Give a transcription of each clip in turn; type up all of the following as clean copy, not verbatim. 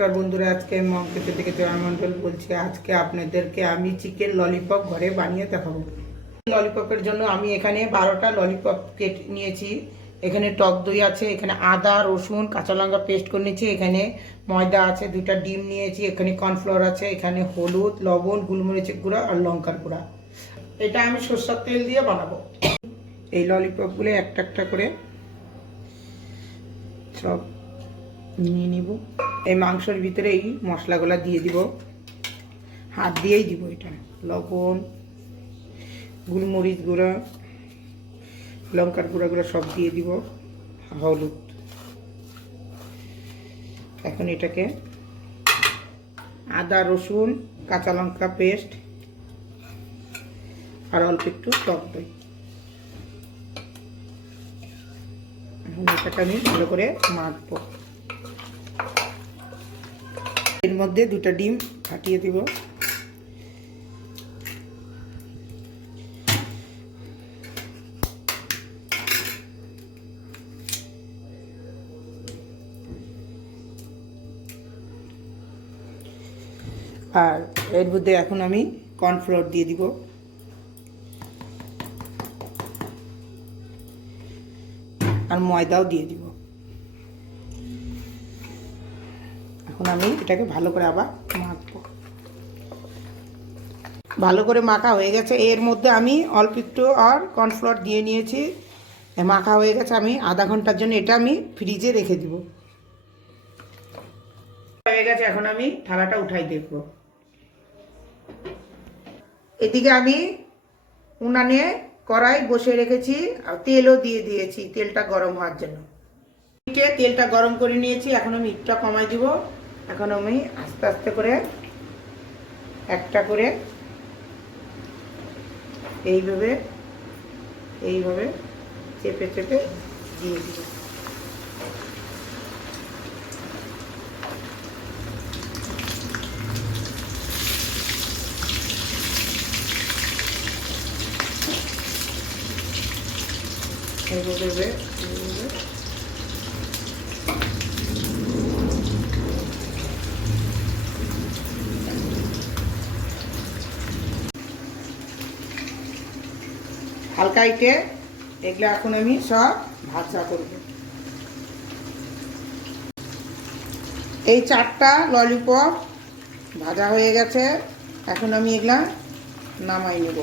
নমস্কার বন্ধুরা, আজকে আমি মমকেতে থেকে জয়মন্ডল বলছি। আজকে আপনাদেরকে আমি চিকেন ললিপপ ঘরে বানিয়ে দেখাবো। ললিপপের জন্য আমি এখানে 12টা ললিপপ কেটে নিয়েছি। এখানে টক দই আছে, এখানে আদা রসুন কাঁচা লঙ্কা পেস্ট করে নিয়েছি, এখানে ময়দা আছে, 2টা ডিম নিয়েছি, এখানে কর্নফ্লাওয়ার আছে, এখানে হলুদ লবণ গোলমরিচের গুঁড়া আর লঙ্কার গুঁড়া। এটা আমি সরষের তেল দিয়ে বানাবো। এই ললিপপগুলো একটা একটা করে সব নিয়ে নিব। এই মাংসের ভিতরে এই মশলাগুলো দিয়ে দিব, হাত দিয়েই দিব। এটা লবণ গোলমরিচ গুঁড়া লঙ্কার গুঁড়াগুলো সব দিয়ে দিব, হলুদ। এখন এটাকে আদা রসুন কাঁচা লঙ্কা পেস্ট আর অল্প একটু টক দই, এখন এটাকে আমি ভালো করে মাখবো। এর মধ্যে 2টা ডিম ফাটিয়ে দিব। আর এর মধ্যে এখন আমি কর্নফ্লাওয়ার দিয়ে দিব। আর ময়দাও দিয়ে দিব। এখন আমি এটাকে ভালো করে আবার মাখবো। ভালো করে মাখা হয়ে গেছে। এর মধ্যে আমি অল্প একটু আর কর্নফ্লাওয়ার দিয়ে নিয়েছি। মাখা হয়ে গেছে। আমি আধা ঘন্টার জন্য এটা আমি ফ্রিজে রেখে দিব। হয়ে গেছে, এখন আমি থালাটা উঠাই দেখব। এদিকে আমি উনানে কড়াই বসে রেখেছি আর তেলও দিয়ে দিয়েছি, তেলটা গরম হওয়ার জন্য। তেলটা গরম করে নিয়েছি, এখন আমি একটু কমাই দিব। এখন আমি আস্তে আস্তে করে একটা করে এইভাবে এইভাবে চেপে চেপে দিয়ে দিব। এইভাবে হালকা ইটে এগুলো এখন আমি সব ভাজা করব। এই 4টা ললিপপ ভাজা হয়ে গেছে। এখন আমি এগুলা নামাই নেব।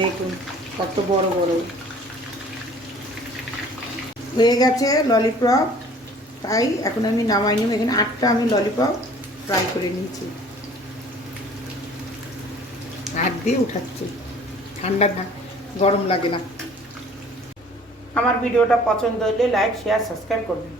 দেখুন কত বড় বড় হয়ে গেছে ললিপপ। তাই এখন আমি নামাই নেব। এখানে 8টা আমি ললিপপ ফ্রাই করে নিয়েছি। হাত দিয়ে উঠাচ্ছি, ঠান্ডা না, গরম লাগে না। আমার ভিডিওটা পছন্দ হলে লাইক শেয়ার সাবস্ক্রাইব করবেন।